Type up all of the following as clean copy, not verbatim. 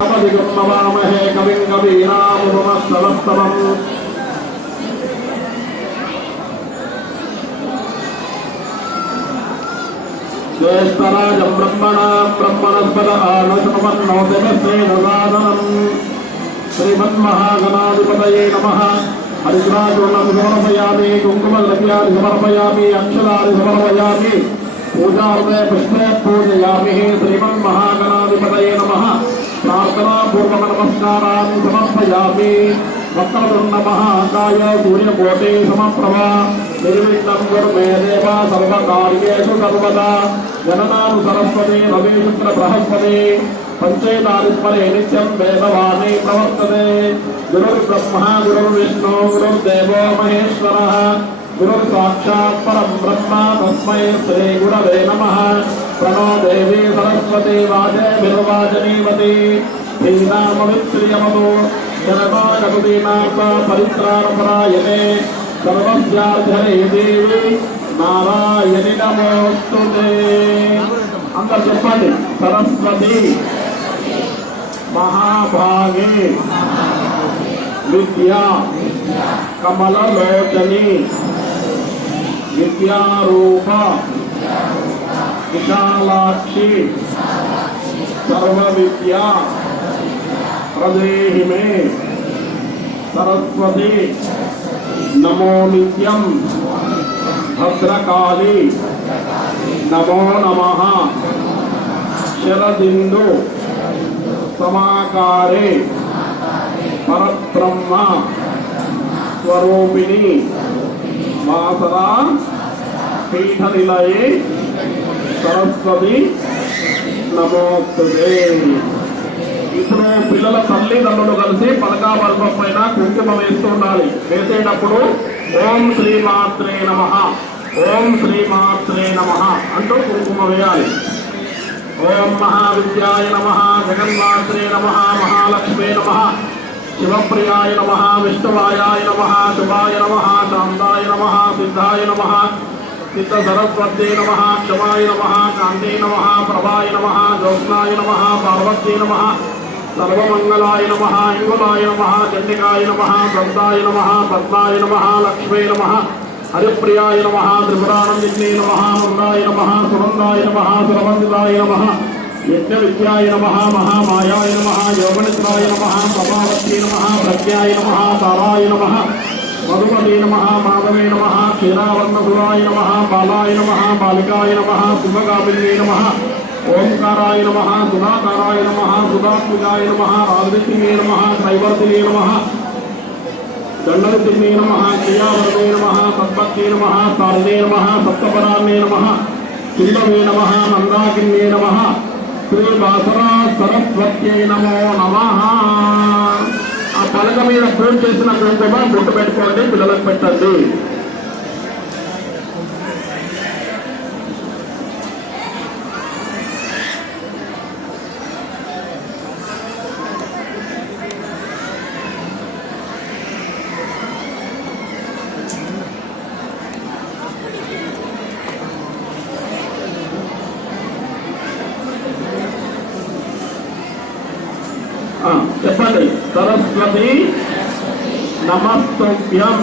नमामहे कविं कवीनामुपमस्तवस्तवम् ज्येष्ठराजं ब्रह्मणस्पद आनशमन्नोतिमस्तेदसादनम् श्रीमन्महागणाधिपतये नमः। हरिद्राचूर्णं समर्पयामि, कुङ्कुमद्रव्याणि समर्पयामि, अक्षराणि समर्पयामि, पूजार्थे पुष्पे पूजयामि। श्रीमन्महागणाधिपतये नमः। प्रार्थना पूर्वक नमस्कारान् समर्पयामि। वक्रतुण्ड महाकाय सूर्यकोटि समप्रभा निर्विघ्नं कुरु मे देव सर्वकार्येषु सर्वदा। जननां सरस्वती रवि शुक्र बृहस्पति पंचेतारिस्मरे नित्यं वेदवाणी प्रवर्तते। गुरुर्ब्रह्मा गुरुर्विष्णु गुरुर्देवो महेश्वरः गुरुर्साक्षात् परं ब्रह्म तस्मै श्रीगुरवे नमः। प्रणो देवी सरस्वती वाजेभिर्वाजनीवती श्रीरामवित्रियमतो शरणागतदीनाथ परित्राणपरायणे सर्वस्यार्धने देवी नारायणि नमोस्तुते। अंदर చెప్పండి सरस्वती महाभागे विद्या कमललोचनी विद्यारूप विशालाक्षी सर्वविद्या प्रदेहि मे सरस्वती नमो नित्यं भद्रकाली नमो नमः। शरदिंदु समाकारे परब्रह्म स्वरूपिणी वासरा पीठनिलये सरस्वती नमोस्तुते। ఇప్పుడు పిల్లల తల్లిదండ్రులు కలిసి పలకా బల్బం పైన కుంకుమ వేస్తూ ఉండాలి. వేసేటప్పుడు ఓం శ్రీమాత్రే నమః ఓం శ్రీమాత్రే నమః అంటూ కుంకుమ వేయాలి. ఓం మహావిద్యాయ నమః జగన్మాత్రే నమః మహాలక్ష్మే నమః శివప్రియాయ నమః విష్ణువాయాయ నమః శుభాయ నమః శాంతాయ నమః సిద్ధాయ నమః సిద్ధ సరస్వత్యై నమః క్షమాయ నమః కాంతే నమః ప్రభాయ నమః జ్యోత్స్నాయ నమః పార్వత్యై నమః సర్వమంగళాయ నమః ఇంగులాయ నమః చండికాయ నమః దంతాయ నమః పద్మాయ నమః లక్ష్మీ నమః హరిప్రియాయ నమః త్రిపురానందిన్యై నమః వృందాయ నమః సునందాయ నమః సురవందితాయ నమః యజ్ఞ విద్యాయ నమః మహామాయాయ నమః యోగనిత్రాయ నమః ప్రభావత్యై నమః ప్రజ్ఞాయ నమః తారాయ నమః మధుమతే నమః మాధవే నమః క్షీరావర్ణసురాయ నమః బాలాయ నమః బాలికాయ నమః శుభగామిన్యై నమః ఓంకారాయ నమః సుధాకారాయ నమః సుధాత్మికాయ నమః రాజవిత్రిణే నమః శ్రైవర్తినే నమః దండవిత్రిణే నమః క్రియావర్తే నమః సత్పత్తే నమః సారదే నమః సప్తపరాన్నే నమః శ్రీలవే నమః నందాకిన్యే నమః శ్రీ బాసరా సరస్వత్యై నమో నమః. ఆ పలక మీద పూజ చేసిన కుంకుమ బొట్టు పెట్టుకోండి, పిల్లలకు పెట్టండి. చెప్పండి. సరస్వతి నమస్తుభ్యం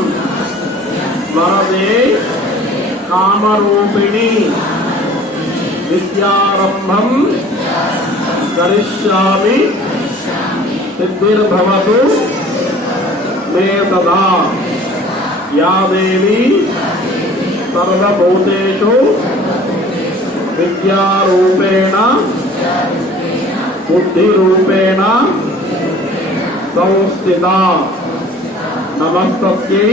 వరదే కామరూపిణి విద్యారంభం కరిష్యామి సిద్ధిర్భవతు మే సదా. యా దేవి సర్వభూతేషు విద్యారూపేణ బుద్ధిరూపేణ సంస్థిత. నమస్తస్యై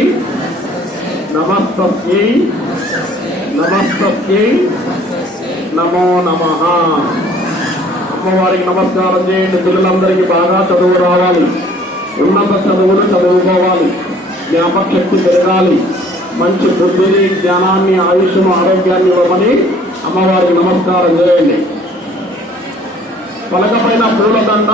నమస్తస్యై నమస్తస్యై నమో నమః. అమ్మవారికి నమస్కారం చేయండి. పిల్లలందరికీ బాగా చదువు రావాలి, ఉన్నత చదువులు చదువుకోవాలి, జ్ఞాపక శక్తి పెరగాలి, మంచి బుద్ధిని జ్ఞానాన్ని ఆయుష్ను ఆరోగ్యాన్ని ఇవ్వమని అమ్మవారికి నమస్కారం చేయండి. పలకపైన పూలదండ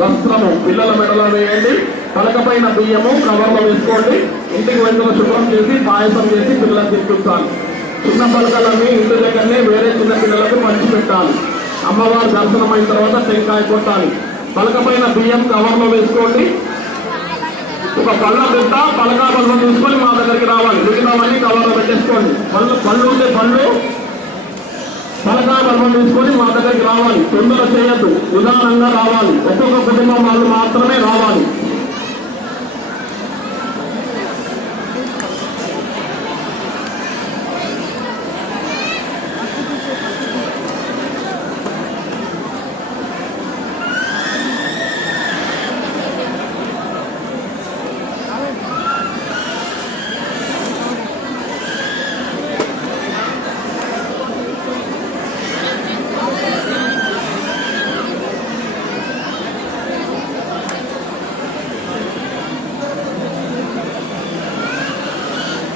వస్త్రము పిల్లల మెడలో వేయండి. పలకపైన బియ్యము కవర్లో వేసుకోండి. ఇంటికి వెంటనే శుభ్రం చేసి పాయసం చేసి పిల్లలకు తినిపించాలి. చిన్న పలకలన్నీ ఇంటి దగ్గరనే వేరే చిన్న పిల్లలకు పంచి పెట్టాలి. అమ్మవారి దర్శనం అయిన తర్వాత టెంకాయ కొట్టాలి. పలక పైన బియ్యం కవర్లో వేసుకోండి. ఒక పళ్ళ బిడ్డ పలకా బల్బం తీసుకొని మా దగ్గరికి రావాలి. మిగతావన్నీ కవర్లో పెట్టేసుకోండి. పళ్ళు ఉంటే పళ్ళు పలకా బల్బం తీసుకొని మా దగ్గరికి రావాలి. తొందర చేయొద్దు, నిదానంగా రావాలి. ఒక్కొక్క కుటుంబం వాళ్ళు మాత్రమే రావాలి.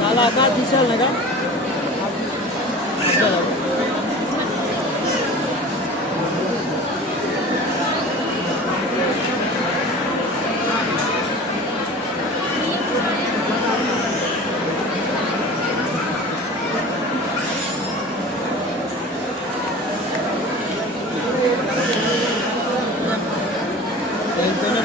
చాలా ఆకార తీసేయాలిగా ఎంతనే